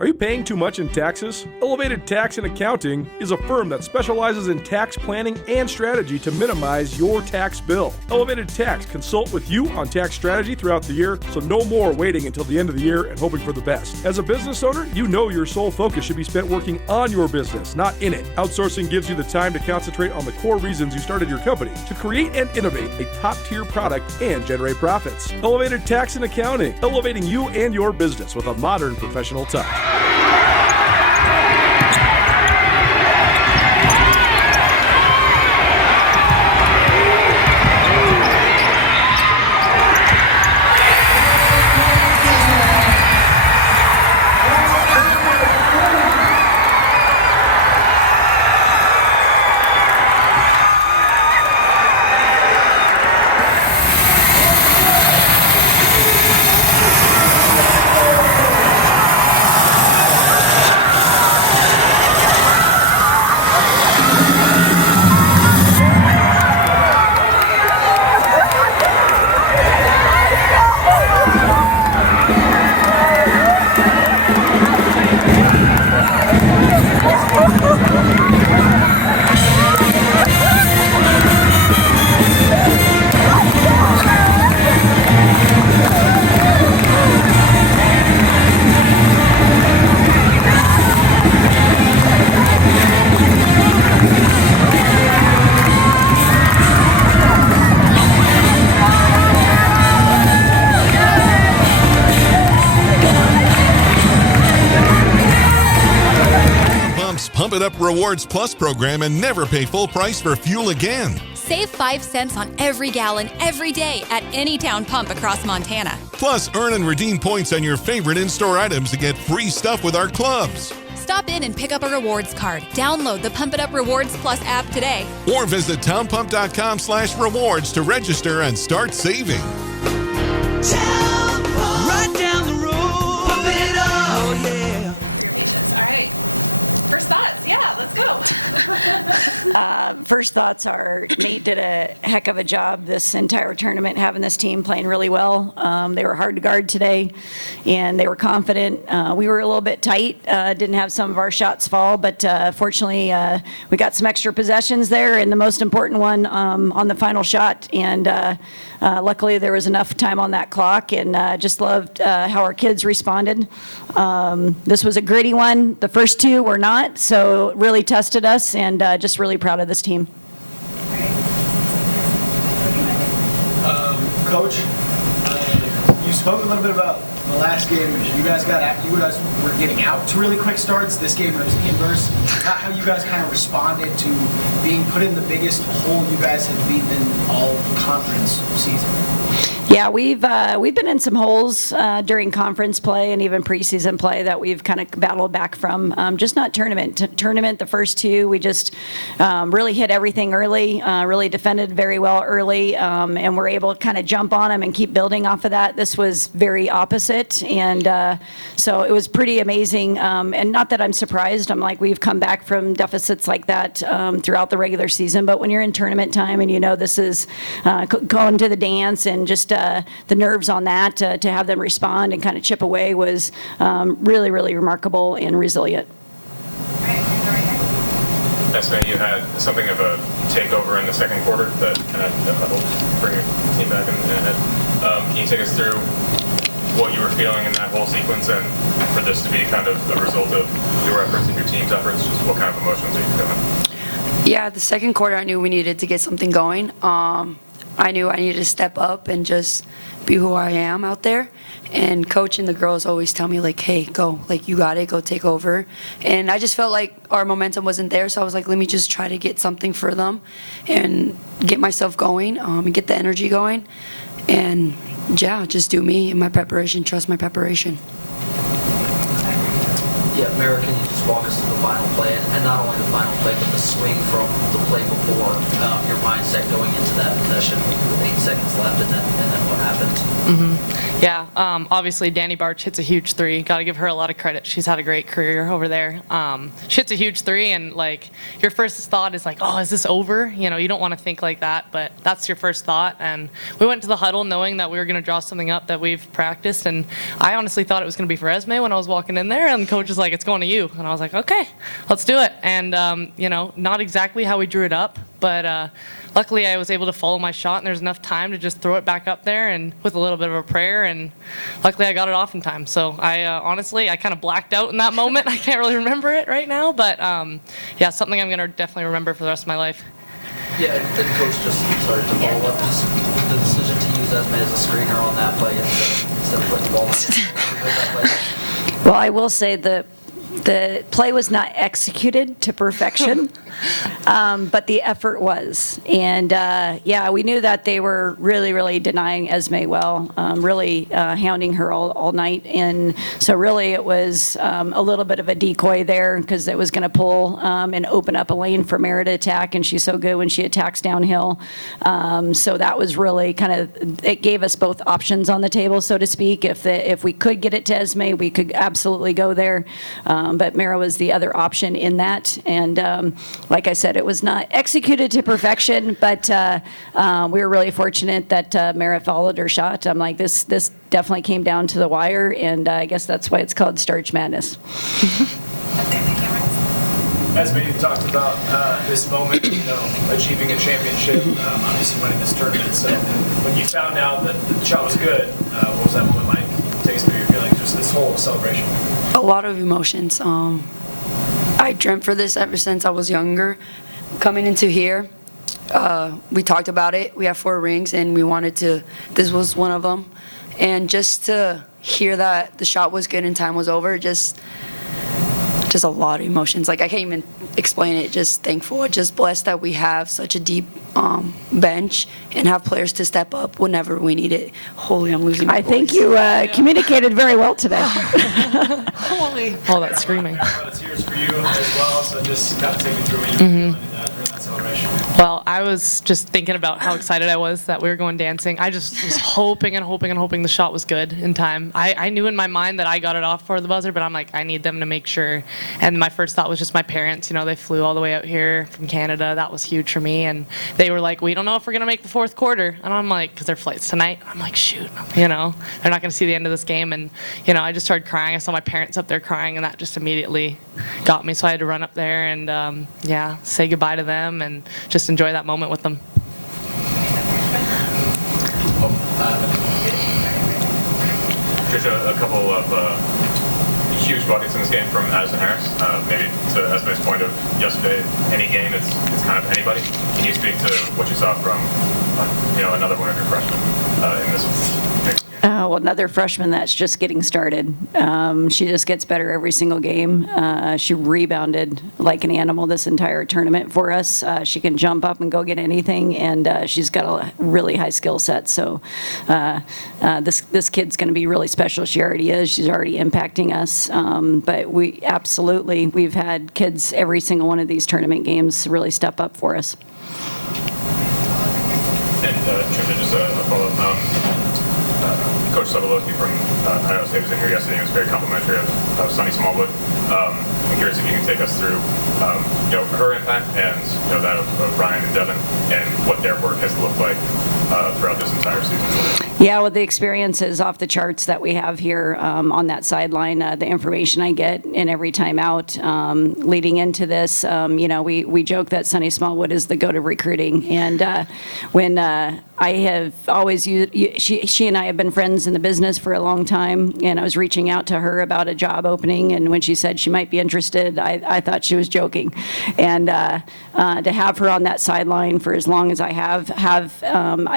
Are you paying too much in taxes? Elevated Tax and Accounting is a firm that specializes in tax planning and strategy to minimize your tax bill. Elevated Tax consult with you on tax strategy throughout the year, so no more waiting until the end of the year and hoping for the best. As a business owner, you know your sole focus should be spent working on your business, not in it. Outsourcing gives you the time to concentrate on the core reasons you started your company, to create and innovate a top-tier product and generate profits. Elevated Tax and Accounting, elevating you and your business with a modern professional touch. Pump It Up Rewards Plus program and never pay full price for fuel again. Save 5 cents on every gallon every day at any town pump across Montana. Plus, earn and redeem points on your favorite in-store items to get free stuff with our clubs. Stop in and pick up a rewards card. Download the Pump It Up Rewards Plus app today. Or visit townpump.com/rewards to register and start saving. Town Pump. Right down the road. Pump it up. Oh, yeah. For your patience. All right. First thoughts, yeah, let's go. First thoughts are Nate did a heck of a job this entire tournament, having this team playing really well. They were hard to guard today, and they were confident. We were a little bit tight, didn't have some of our shots fall, but fortunately we got some extra possessions there, and the most important one on the final shot. And luckily there was enough time on that clock, and just loved how our kids responded. This was a gritty one. The first two were not. So it really tested us, and just really proud of this team. Coach, you spoke a little bit about the last game. You guys were getting out to really quick starts. This game was inverse. How you guys kind of responded to being put in the biggest hole you guys have been in all conference season? Yeah, we've been in some holes during conference play and even preseason play that we've kind of battled back from. Just not tournament. Tournament, the first two, we just really hit everything early, really defended very well early, and were able to kind of jump on them and keep building off of that. This was very opposite, and so it was pretty amazing. And not that I'm surprised. I'm like, we've come back from deficits like that throughout the regular season, but when you're in tournament time and you know this is going to the dance and just the nerves on that, to have them respond and kind of chip away was really, really remarkable and resilient. Esme, you had something of a takeover in the second quarter that kind of helped bring your team back in ahead. Can you take us through what you were feeling in that whole sequence, and for this to be kind of the result of your efforts and your team's efforts, just what kind of emotions are you feeling? Yeah, the second quarter I knew we needed to get something going. I knew I needed to step up and just be who I am out there. And coach and the girls always tell me, like, hey, go. Like, you got it. Go take over. And I just felt like our momentum wasn't there, so I was like, let me just try to get something for them and get myself going, and get the energy going. And, yeah, just do me and my preparation. Trust my preparation. Yeah, Yeah, Marah, can you just walk us through the final play, and not only the final play, but the swing from the play before, your mindset going into that possession with 8 seconds left, and then what happened? Yeah, obviously Dani Bartsch hits a huge three. Got to give her a lot of credit. She's had a great career over there. She hits a huge three, and like your first thought is like, oh, is this over? You know, you don't want to think like that, but that's your first thought. And we went to the huddle knowing that we were going to draw something up that we've practiced, and I honestly thought it was going to be for Esme when I was walking in there, and the coach was like, it's going to you. And I was like, okay, let's do it. And, you know, not exactly how we drew it up, but luckily I was able to follow my shot, and there's enough time to just throw it back up there and with a little bit of a prayer, and luckily I got it off in time. So I honestly, I kind of blacked out in that moment. I can't really remember it right now, but yeah, something I'm going to definitely remember for the rest of my life. Yeah, and Coach, just sorry to follow up, just the decision to use Esme as a screener on that play instead of putting the ball in. Well, I will say the play was not executed to perfection, but the effort was. And yeah, we knew that they were really, really denying Esme well, really hounding her all night. And so really it was a little bit of a decoy there because it was going to pull and open up a lane for Marah to attack, and she's so good when she attacks downhill. So that was really kind of, it gave us both options on the table, so to speak. If we could get it to Esme, we could absolutely go there. But Marah was the other option in that. And like I said, it was not executed to perfection, but we were really fortunate that Marah followed her shot. I'm like, this definitely came down to the wire, and I guess that's why it's called Starch Madness. Esme, you talked about this moment, you know, achieving a championship, obviously winning this tournament. So when you found out that the shot was good, what was that moment like? Take us through your feelings, just this whole celebration. A lot of emotions. I dreamt for this ever since I was younger. Coming into here, we talked about it. We have 4 rings, and we wanted to, this was one of them. And just to hear that the shot was good and time was over, just a lot of emotions. Like, I can't even explain it. Just thankful, just blessed that we have such a deep bench and have players to step up whenever we need it. Holy, I'm losing my voice. I think you communicated very well today. Holy. All that screaming. It's yours for you as well, so just kind of take me through what you were feeling during that celebration. Well, I was just thinking about how excited I was that we were going dancing. I just was hoping and hoping and hoping the shot was good in time. I knew in my mind that I got it off for the buzzer, but I'm like, I need them to make sure. And my first thought was just my parents. You know, they flew all the way out here from Canada. That was huge for me. And they were like, we don't know if we're going to make the 4th quarter. And I'm like, because their flight's tonight. I'm like, shoot, you know, they're not going to see the end of this game. And, you know, I just started crying. I saw my parents up there crying, and that just immediately got me. So I had to run up there and, yeah, say goodbye to them and just enjoy that moment with them. Tricia, a couple of huge buckets in this game from Addison Harris. Maybe to Esme's point of yesterday, any game, it's kind of anybody. Can you speak to what you saw from you know, another one of your freshmen in this game? Well, another freshman that's just getting started. She just gets better every single game. She rebounded like an animal this entire tournament for us. She can jump up and go get anything, and she's got a really high skill set. So this kid's going to be really special. She already is. She's already impacting us. But we've had kids every single one of these tournament games really step up for us. And Tricia, just a follow-up. Coach Sobolewski from Idaho State was in here yesterday and was very complimentary of Sunny Smallwood. I'm curious if you can take us through you know, her impact and you know, that of Ryan and Devin and what their work has looked like throughout this entire season. Yeah, well, the experience is off the charts that we have here on that sideline. The information I get in every time out leading into this, you know, we joke that Sunny Smallwood is the go-to recruiting. And when I have always used, she and I have been friends in the business for a long time, and I was reaching out to her about a job opening, and when she said she might be interested, I thought she was joking. And to have her on that sideline for as long as I have,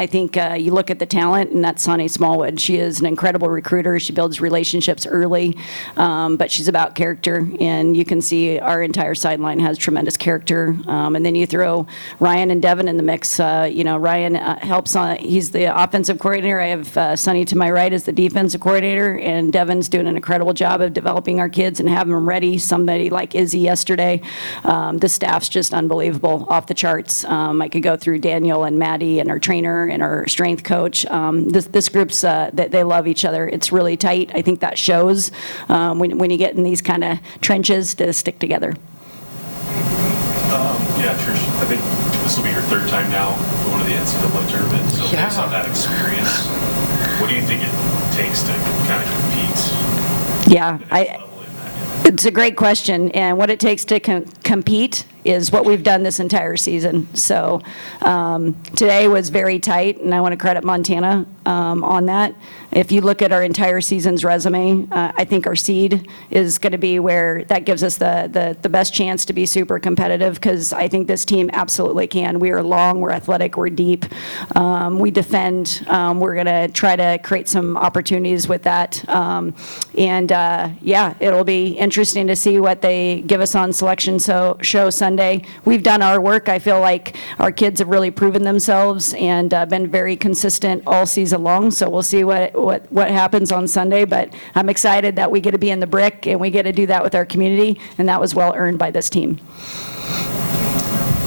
I think you look at the talent, and that's Sonny Smallwood. She is an incredible recruiter. She builds relationships early, but she's about character, and you can see our entire sideline has tremendous character. And then you throw Ryan and Devin in the mix. Ryan helps on. He's the offensive coordinator. I have Sonny to my right as the defensive coordinator, and Devin's doing an incredible job of developing our kids and having them ready. Somebody like Izzy yesterday. The staff's just unbelievable, off the charts. I could go through Daniel and Maddie and our trainer and our strength coach. This group's they love each other. It's really tight. I think that shows when you get in these kind of trenches to stick together. Yeah, Trish, I think this will be your third time now going to the NCAA tournament. So based on that experience, what do you think it takes to kind of compete? Yeah, it's a great question, and what it takes to compete is what we've done this entire season. So today was very tight, and I want to credit Montana on that. If you look at our entire season's resume, I think our seed is going to be where that gives us the best chance to be super competitive, because I think this team absolutely can. We are long, we're athletic, we're deep, we defend. We're going to try to create some opportunities with that. It'll be interesting to see what they give us on selection show Sunday. We've done our work. I feel like our kids have really proven themselves and been very consistent all season long. So we'll see what happens on Sunday. But I'm excited that we get to be in the brick and we get to do that with our community, and that was well earned by this team.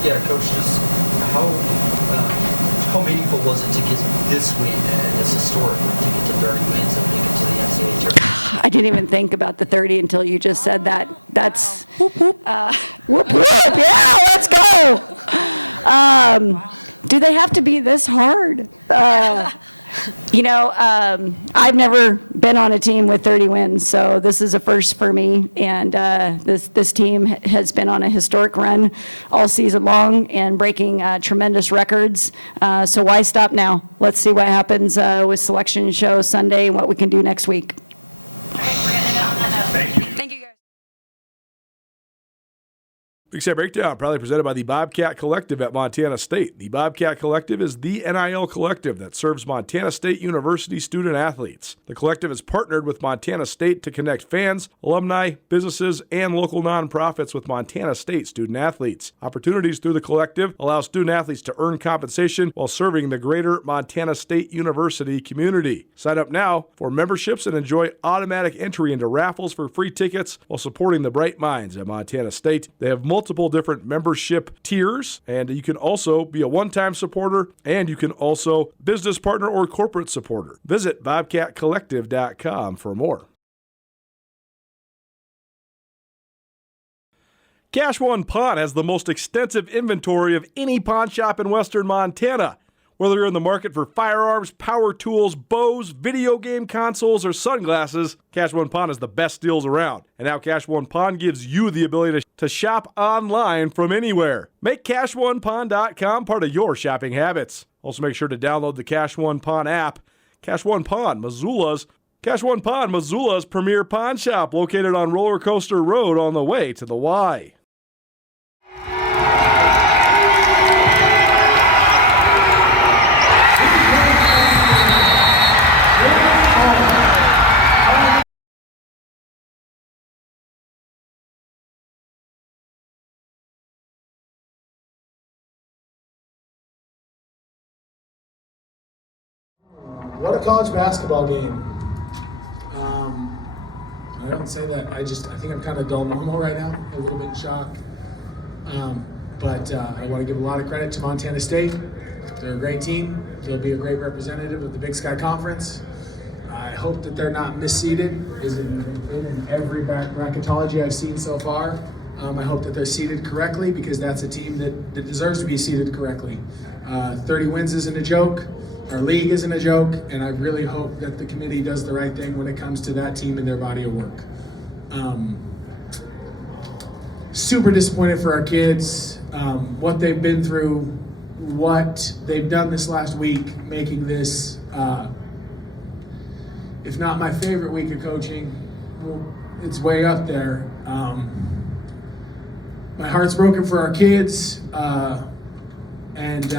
Yeah, Coach, just how meaningful was it to get this win and this historic win to get to 30 wins and make it to the NCAA tournament? I didn't even think about the 30 until you just said that. That's whoop whoop. Whoop whoop. Yeah, let's go. Do they have to be this hard? I've never been on a team with 30 wins, so this is a first for me. And this team has been on a historic run all season long and breaking tremendous records. So why stop now? Let's see what happens with selection show Sunday and what we can do next week. Thank you. Thank you, guys. Big Sky Breakdown, proudly presented by the Bobcat Collective at Montana State. The Bobcat Collective is the NIL collective that serves Montana State University student-athletes. The collective has partnered with Montana State to connect fans, alumni, businesses, and local nonprofits with Montana State student-athletes. Opportunities through the collective allow student-athletes to earn compensation while serving the greater Montana State University community. Sign up now for memberships and enjoy automatic entry into raffles for free tickets while supporting the bright minds at Montana State. They have multiple different membership tiers, and you can also be a one-time supporter, and you can also business partner or corporate supporter. Visit bobcatcollective.com for more. Cash One Pawn has the most extensive inventory of any pawn shop in western Montana. Whether you're in the market for firearms, power tools, bows, video game consoles, or sunglasses, Cash One Pawn is the best deals around. And now Cash One Pawn gives you the ability to shop online from anywhere. Make CashOnePawn.com part of your shopping habits. Also make sure to download the Cash One Pawn app. Cash One Pawn, Missoula's premier pawn shop, located on Roller Coaster Road on the way to the Y. What a college basketball game. I don't say that, I think I'm kind of dull normal right now, a little bit in shock. But I want to give a lot of credit to Montana State. They're a great team. They'll be a great representative of the Big Sky Conference. I hope that they're not misseeded, as in every bracketology I've seen so far. I hope that they're seeded correctly, because that's a team that deserves to be seeded correctly. 30 wins isn't a joke. Our league isn't a joke, and I really hope that the committee does the right thing when it comes to that team and their body of work. Super disappointed for our kids, what they've been through, what they've done this last week, making this, if not my favorite week of coaching, well, it's way up there. My heart's broken for our kids, and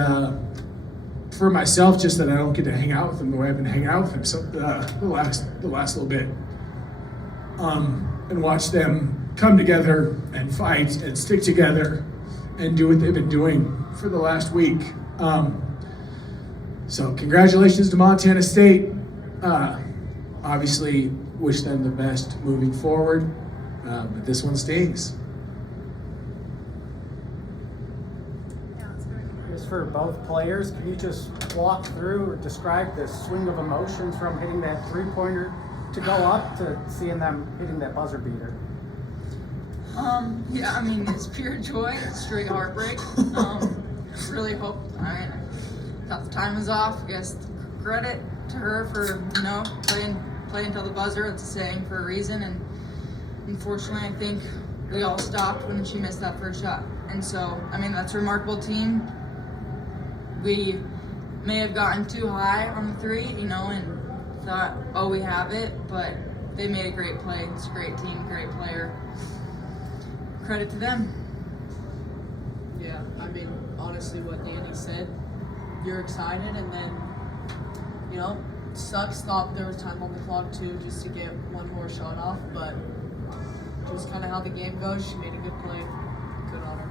for myself, just that I don't get to hang out with him the way I've been hanging out with him the last little bit, and watch them come together and fight and stick together and do what they've been doing for the last week. So congratulations to Montana State. Obviously, wish them the best moving forward, but this one stings. For both players, can you just walk through or describe the swing of emotions from hitting that three-pointer to go up to seeing them hitting that buzzer beater? Yeah, I mean, it's pure joy. It's straight heartbreak. Really hope, I thought the time was off. I guess credit to her for, playing until the buzzer. It's a saying for a reason. And unfortunately, I think we all stopped when she missed that first shot. And so, that's a remarkable team. We may have gotten too high on the three, and thought, oh, we have it, but they made a great play. It's a great team, great player. Credit to them. Yeah, honestly, what Dani said, you're excited, and then, sucks. Thought there was time on the clock too, just to get one more shot off, but just kind of how the game goes. She made a good play. Good on her.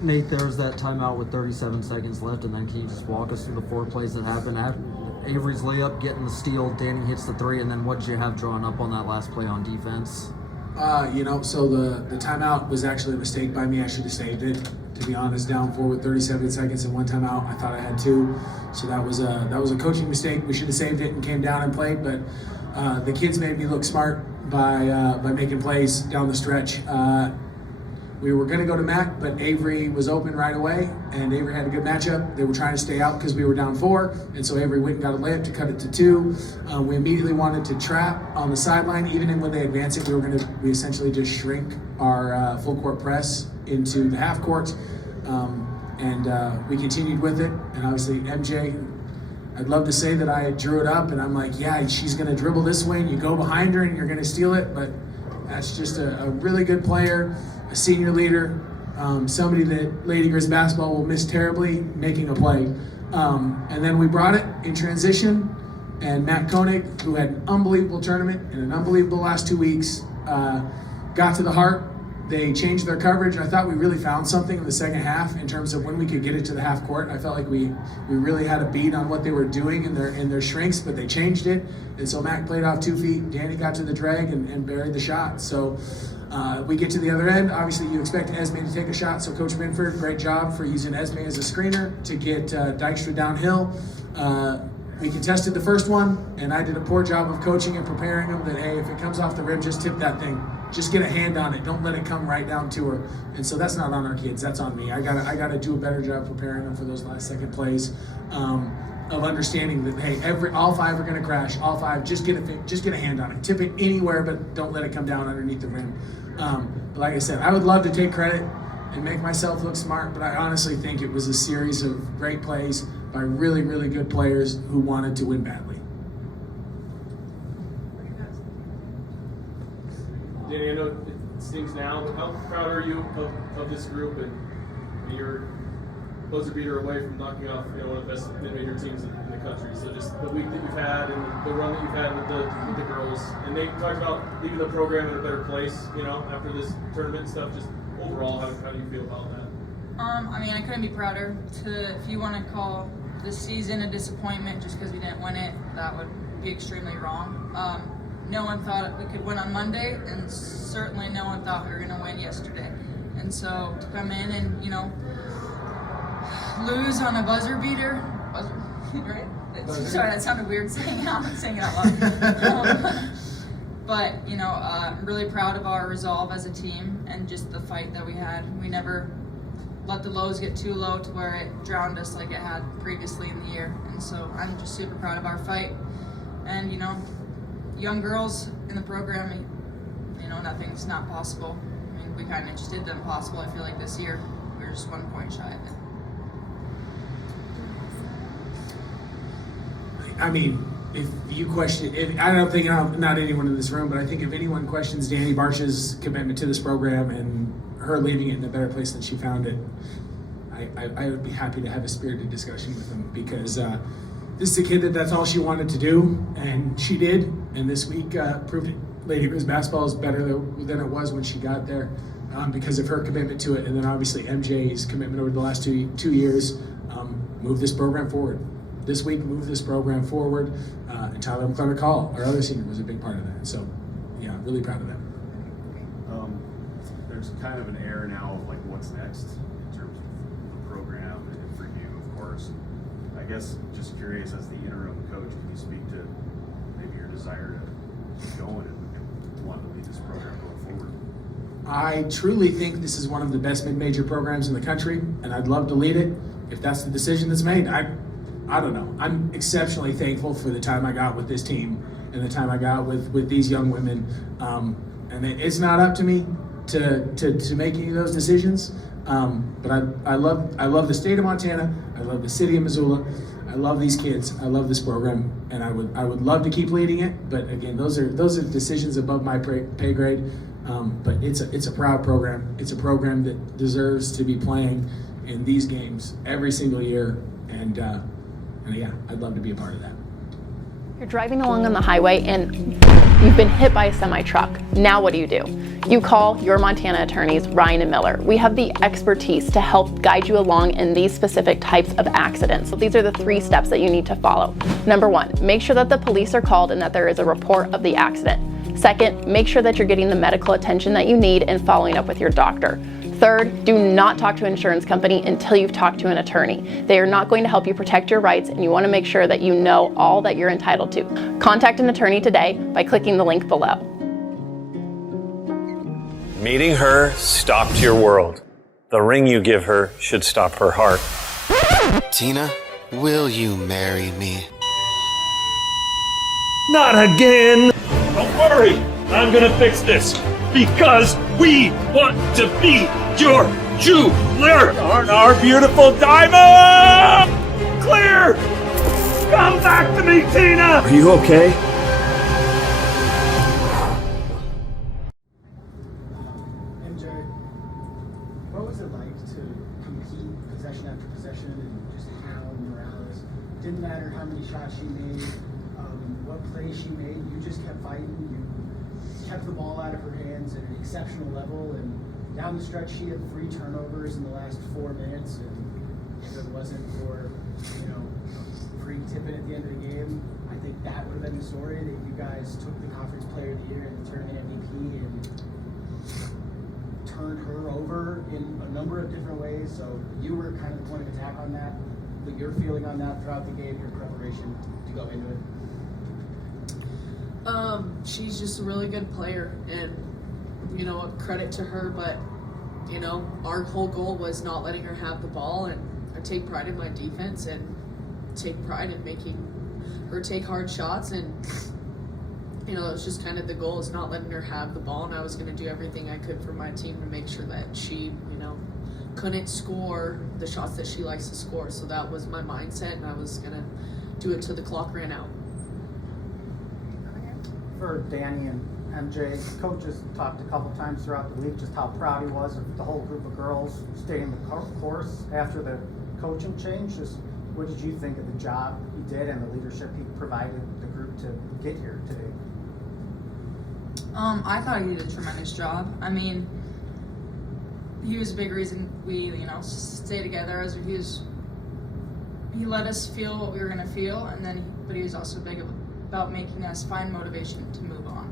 Nate, there was that timeout with 37 seconds left, and then can you just walk us through the 4 plays that happened? Avery's layup, getting the steal, Dani hits the 3, and then what did you have drawn up on that last play on defense? So the timeout was actually a mistake by me. I should have saved it. To be honest, down 4 with 37 seconds and 1 timeout. I thought I had 2, so that was a coaching mistake. We should have saved it and came down and played, but the kids made me look smart by making plays down the stretch. We were going to go to Mac, but Avery was open right away, and Avery had a good matchup. They were trying to stay out because we were down 4, and so Avery went and got a layup to cut it to 2. We immediately wanted to trap on the sideline. Even when they advance it, we essentially just shrink our full court press into the half court, and we continued with it. And obviously MJ, I'd love to say that I drew it up, and I'm like, yeah, she's going to dribble this way, and you go behind her, and you're going to steal it, but that's just a really good player. A senior leader, somebody that Lady Grizz basketball will miss terribly, making a play. And then we brought it in transition, and Matt Koenig, who had an unbelievable tournament and an unbelievable last 2 weeks, got to the heart. They changed their coverage, and I thought we really found something in the second half in terms of when we could get it to the half court. I felt like we really had a beat on what they were doing in their shrinks, but they changed it. And so Matt played off 2 feet. Dani got to the drag and buried the shot. So we get to the other end. Obviously, you expect Esme to take a shot, so Coach Binford, great job for using Esme as a screener to get Dykstra downhill. We contested the first one, and I did a poor job of coaching and preparing them that, hey, if it comes off the rim, just tip that thing. Just get a hand on it. Don't let it come right down to her. And so that's not on our kids. That's on me. I gotta do a better job preparing them for those last second plays, of understanding that, hey, all 5 are gonna crash. All 5, just get a hand on it. Tip it anywhere, but don't let it come down underneath the rim. But like I said, I would love to take credit and make myself look smart, but I honestly think it was a series of great plays by really, really good players who wanted to win badly. Dani, I know it stings now. How proud are you of this group and your buzzer beater away from knocking off one of the best mid-major teams in the country? So just the week that you've had and the run that you've had with the girls, and Nate talked about leaving the program in a better place, after this tournament and stuff. Just overall, how do you feel about that? I couldn't be prouder. If you want to call this season a disappointment just because we didn't win it, that would be extremely wrong. No one thought we could win on Monday, and certainly no one thought we were going to win yesterday. And so to come in and, lose on a buzzer beater, right? Sorry, that sounded weird saying it out loud. But, I'm really proud of our resolve as a team and just the fight that we had. We never let the lows get too low to where it drowned us like it had previously in the year. And so I'm just super proud of our fight. And, young girls in the program, nothing's not possible. We kind of just did the impossible. I feel like this year we were just 1 point shy of it. If you question, I don't think, not anyone in this room, but I think if anyone questions Dani Bartsch's commitment to this program and her leaving it in a better place than she found it, I would be happy to have a spirited discussion with him, because this is a kid that's all she wanted to do, and she did, and this week proved it. Lady Boys basketball is better than it was when she got there, because of her commitment to it, and then obviously MJ's commitment over the last two years. Move this program forward. This week, move this program forward, and Tyler McClellan-Call, our other senior, was a big part of that. So, yeah, really proud of them. There's kind of an air now of like what's next in terms of the program and for you, of course. I guess just curious, as the interim coach, can you speak to maybe your desire to keep going and want to lead this program going forward? I truly think this is one of the best mid-major programs in the country, and I'd love to lead it. If that's the decision that's made, I don't know. I'm exceptionally thankful for the time I got with this team and the time I got with these young women. And it's not up to me to make any of those decisions. But I love the state of Montana. I love the city of Missoula. I love these kids. I love this program, and I would love to keep leading it. But again, those are decisions above my pay grade. But it's a proud program. It's a program that deserves to be playing in these games every single year. And yeah, I'd love to be a part of that. You're driving along on the highway and you've been hit by a semi-truck. Now what do? You call your Montana attorneys, Ryan and Miller. We have the expertise to help guide you along in these specific types of accidents. So these are the 3 steps that you need to follow. Number 1, make sure that the police are called and that there is a report of the accident. Second, make sure that you're getting the medical attention that you need and following up with your doctor. Third, do not talk to an insurance company until you've talked to an attorney. They are not going to help you protect your rights, and you want to make sure that you know all that you're entitled to. Contact an attorney today by clicking the link below. Meeting her stopped your world. The ring you give her should stop her heart. Tina, will you marry me? Not again! Don't worry, I'm gonna fix this. Because we want to be your jeweler on our beautiful diamond! Clear! Come back to me, Tina! Are you okay? MJ, what was it like to compete possession after possession and just hound Morales? Didn't matter how many shots she made, what plays she made, you just kept fighting. You kept the ball out of her hands at an exceptional level, and down the stretch she had 3 turnovers in the last 4 minutes, and if it wasn't for, free tipping at the end of the game, I think that would have been the story, that you guys took the Conference Player of the Year and the Tournament MVP and turned her over in a number of different ways. So you were kind of the point of attack on that, but your feeling on that throughout the game, your preparation to go into it. She's just a really good player, and credit to her, but our whole goal was not letting her have the ball, and I take pride in my defense and take pride in making her take hard shots, and it was just kind of the goal is not letting her have the ball, and I was going to do everything I could for my team to make sure that she couldn't score the shots that she likes to score. So that was my mindset, and I was going to do it till the clock ran out. For Dani and MJ, coaches talked a couple times throughout the week just how proud he was of the whole group of girls staying the course after the coaching change. Just what did you think of the job he did and the leadership he provided the group to get here today? I thought he did a tremendous job. I mean, he was a big reason we, stay together. As he let us feel what we were gonna feel, and then but he was also big about making us find motivation to move on,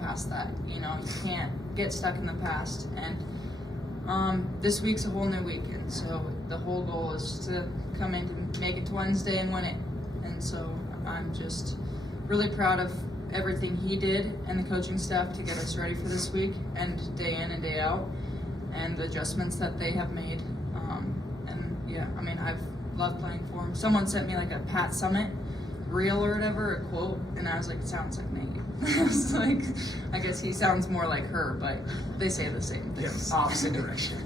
past that. You can't get stuck in the past, and this week's a whole new week, and so the whole goal is to come in to make it to Wednesday and win it. And so I'm just really proud of everything he did and the coaching staff to get us ready for this week and day in and day out, and the adjustments that they have made. And yeah, I mean, I've loved playing for him. Someone sent me like a Pat Summitt reel or whatever, a quote, and I was like, it sounds like Nate. I was like, I guess he sounds more like her, but they say the same things. Yes, opposite direction.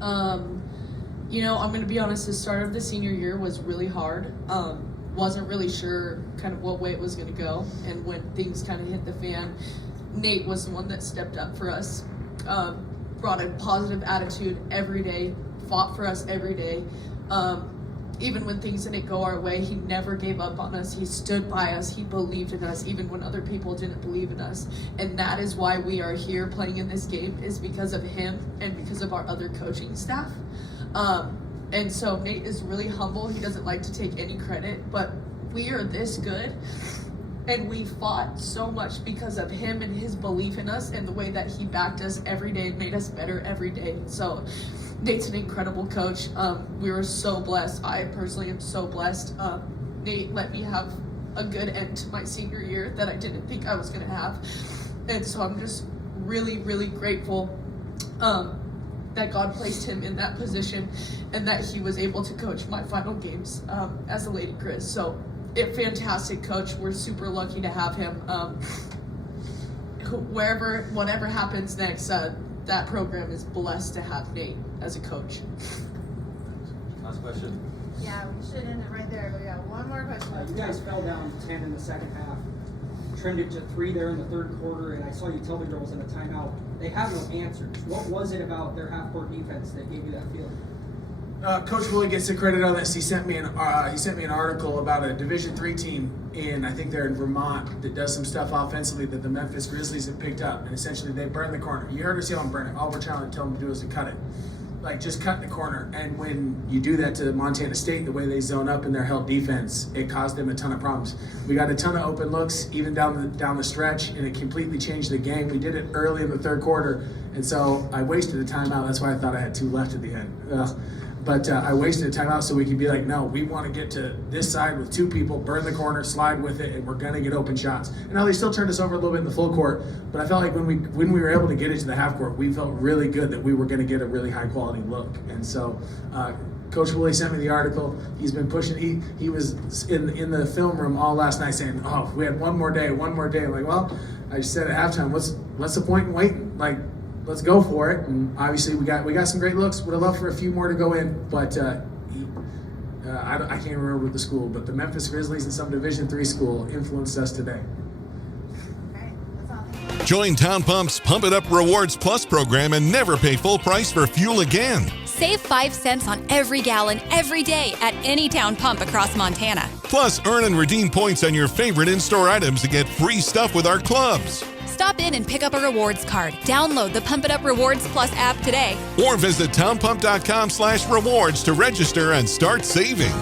I'm going to be honest, the start of the senior year was really hard. Wasn't really sure kind of what way it was going to go, and when things kind of hit the fan, Nate was the one that stepped up for us. brought a positive attitude every day, fought for us every day. Even when things didn't go our way, he never gave up on us. He stood by us. He believed in us, even when other people didn't believe in us. And that is why we are here playing in this game, is because of him and because of our other coaching staff. And so Nate is really humble. He doesn't like to take any credit, but we are this good. And we fought so much because of him and his belief in us and the way that he backed us every day and made us better every day. So Nate's an incredible coach. We were so blessed. I personally am so blessed. Nate let me have a good end to my senior year that I didn't think I was going to have. And so I'm just really, really grateful that God placed him in that position and that he was able to coach my final games as a Lady Chris. So fantastic coach. We're super lucky to have him. Whatever happens next, that program is blessed to have Nate as a coach. Last question. Yeah, we should end it right there. We got one more question. You guys fell down 10 in the second half, trimmed it to 3 there in the third quarter, and I saw you tell the girls in the timeout they have no answers. What was it about their half-court defense that gave you that feeling? Coach Woolley gets the credit on this. He sent me an article about a Division III team I think they're in Vermont that does some stuff offensively that the Memphis Grizzlies have picked up, and essentially they burn the corner. You heard us yell and burn it. All we're trying to tell them to do is to cut it. Like, just cut the corner. And when you do that to Montana State, the way they zone up in their help defense, it caused them a ton of problems. We got a ton of open looks even down the stretch, and it completely changed the game. We did it early in the third quarter, and so I wasted a timeout. That's why I thought I had 2 left at the end. But I wasted a timeout so we could be like, no, we want to get to this side with 2 people, burn the corner, slide with it, and we're going to get open shots. And now they still turned us over a little bit in the full court, but I felt like when we were able to get it to the half court, we felt really good that we were going to get a really high quality look. And so Coach Woolley sent me the article. He's been pushing. He was in the film room all last night saying, oh, we had one more day. I'm like, well, I just said at halftime, what's the point in waiting? Like, let's go for it. And obviously we got some great looks. Would have loved for a few more to go in, but I can't remember the school, but the Memphis Grizzlies in some Division III school influenced us today. Join Town Pump's Pump It Up Rewards Plus program and never pay full price for fuel again. Save 5 cents on every gallon every day at any Town Pump across Montana. Plus, earn and redeem points on your favorite in-store items to get free stuff with our clubs. Stop in and pick up a rewards card. Download the Pump It Up Rewards Plus app today. Or visit townpump.com/rewards to register and start saving.